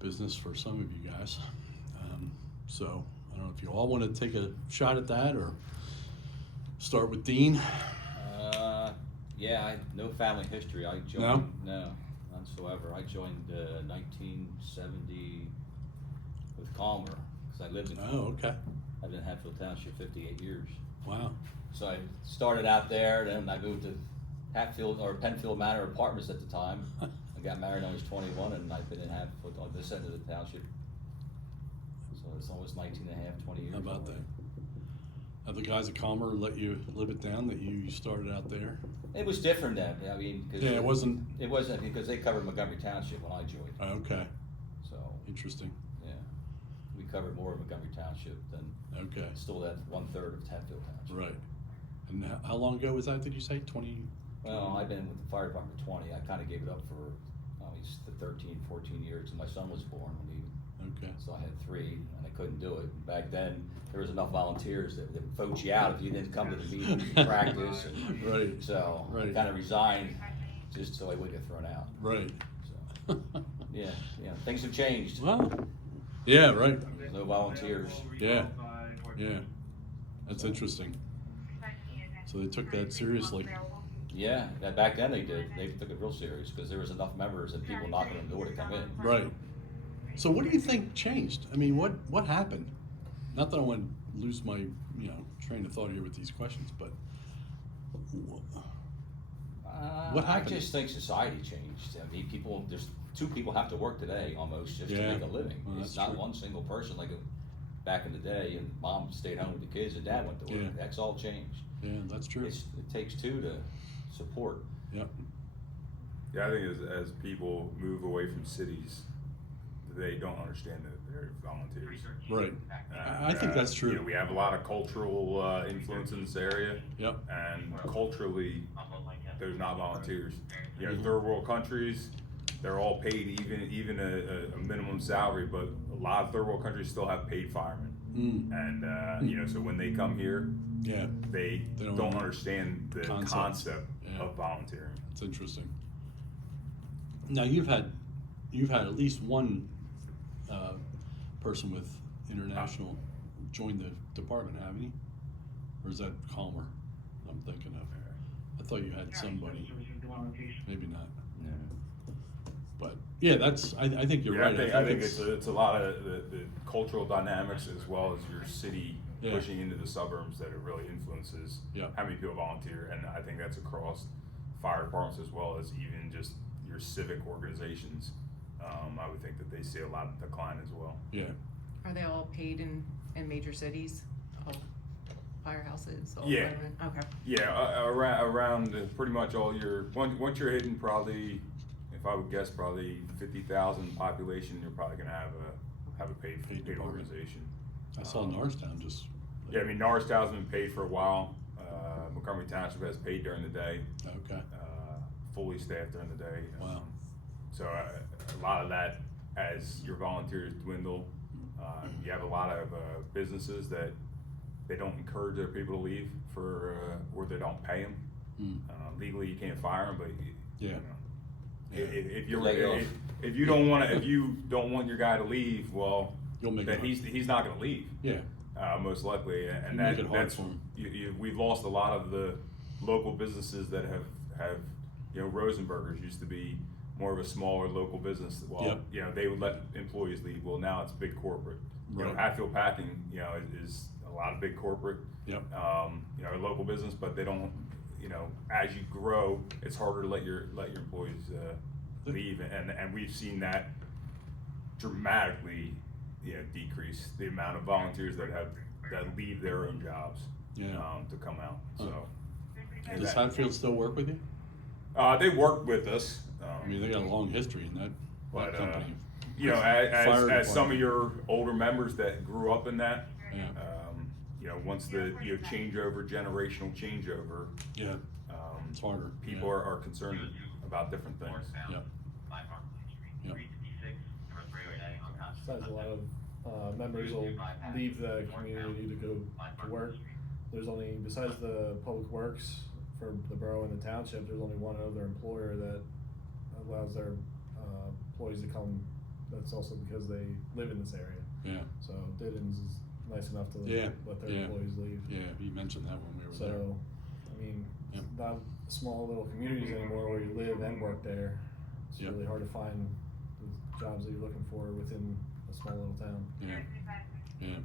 business for some of you guys. So I don't know if you all want to take a shot at that or start with Dean. Yeah, I no family history. I joined no whatsoever. I joined 1970 with Calmer because I lived in Oh, okay. I've been in Hatfield Township 58 years. Wow. So I started out there, then I moved to Hatfield or Penfield Manor Apartments at the time. I got married when I was 21, and I've been in Hatfield on this end of the township. So it's almost 19 and a half, 20 years. How about that? Have the guys at Calmer let you live it down that you started out there? It was different then. I mean, cause yeah, it wasn't because they covered Montgomery Township when I joined. Okay. So interesting. Yeah, we covered more of Montgomery Township than still that 1/3 of Hatfield Township. Right. And how long ago was that? Did you say 20? Well, I've been with the fire department 20. I kind of gave it up for the 13, 14 years, and my son was born when he. Okay. So I had 3, and I couldn't do it. Back then, there was enough volunteers that would vote you out if you didn't come to the meetings and practice. And right. So I kind of resigned just so I wouldn't get thrown out. Right. So yeah, things have changed. Well, yeah, right. There's no volunteers. Yeah. Yeah. That's interesting. So they took that seriously. Yeah, back then they did. They took it real serious because there was enough members and people knocking on the door to come in. Right. So what do you think changed? I mean, what happened? Not that I want to lose my train of thought here with these questions, but what happened? I just think society changed. I mean, there's 2 people have to work today almost just to make a living. Well, it's not true. one single person like back in the day, and mom stayed home with the kids and dad went to work. Yeah. That's all changed. Yeah, that's true. It takes 2 to support. Yep. Yeah, I think as people move away from cities, they don't understand that they're volunteers. Right. I think that's true. We have a lot of cultural influence in this area. Yep. And culturally, there's not volunteers. Mm-hmm. Third world countries, they're all paid even a minimum salary, but a lot of third world countries still have paid firemen. And so when they come here, they don't understand the concept of volunteering. It's interesting. Now you've had at least one person with international join the department, haven't you? Or is that Calmer? I'm thinking of. I thought you had somebody. Maybe not. Yeah. But yeah, I think you're right. I think it's a lot of the cultural dynamics as well as your city pushing into the suburbs that it really influences how many people volunteer, and I think that's across fire departments as well as even just your civic organizations. I would think that they see a lot of decline as well. Yeah. Are they all paid in major cities? All firehouses? All Yeah. firemen? Okay. Yeah, around pretty much all your once you're hitting probably, if I would guess, probably 50,000 population, you're probably gonna have a paid organization. I saw Norristown just. Yeah, I mean Norristown's been paid for a while. Montgomery Township has paid during the day. Okay. Fully staffed during the day. Wow. So a lot of that, as your volunteers dwindle, you have a lot of businesses that they don't encourage their people to leave or they don't pay them. Legally, you can't fire them, but if you don't want your guy to leave, well, then he's not going to leave. Yeah. Most likely, and make it hard that's for 'em. We've lost a lot of the local businesses that have Rosenberger's used to be more of a smaller local business. Well, they would let employees leave. Well, now it's big corporate. Right. Hatfield Packing, is a lot of big corporate. Yep. A local business, but they don't. As you grow, it's harder to let your employees leave, and we've seen that dramatically, decrease the amount of volunteers that leave their own jobs to come out. So, does Hatfield still work with you? They work with us. I mean, they got a long history in that company. As some of your older members that grew up in that, once the generational changeover, it's harder. People are concerned about different things. Yep. Besides, a lot of members will leave the community to go to work. There's only, besides the public works for the borough and the township, there's only one other employer that allows their employees to come that's also because they live in this area. Yeah, So Diddins is nice enough to Yeah, let their yeah. employees leave. yeah, you mentioned that when we were there. So, I mean, Yep. not small little communities anymore where you live and work there. It's Yep. really hard to find the jobs that you're looking for within a small little town. Yeah, yeah.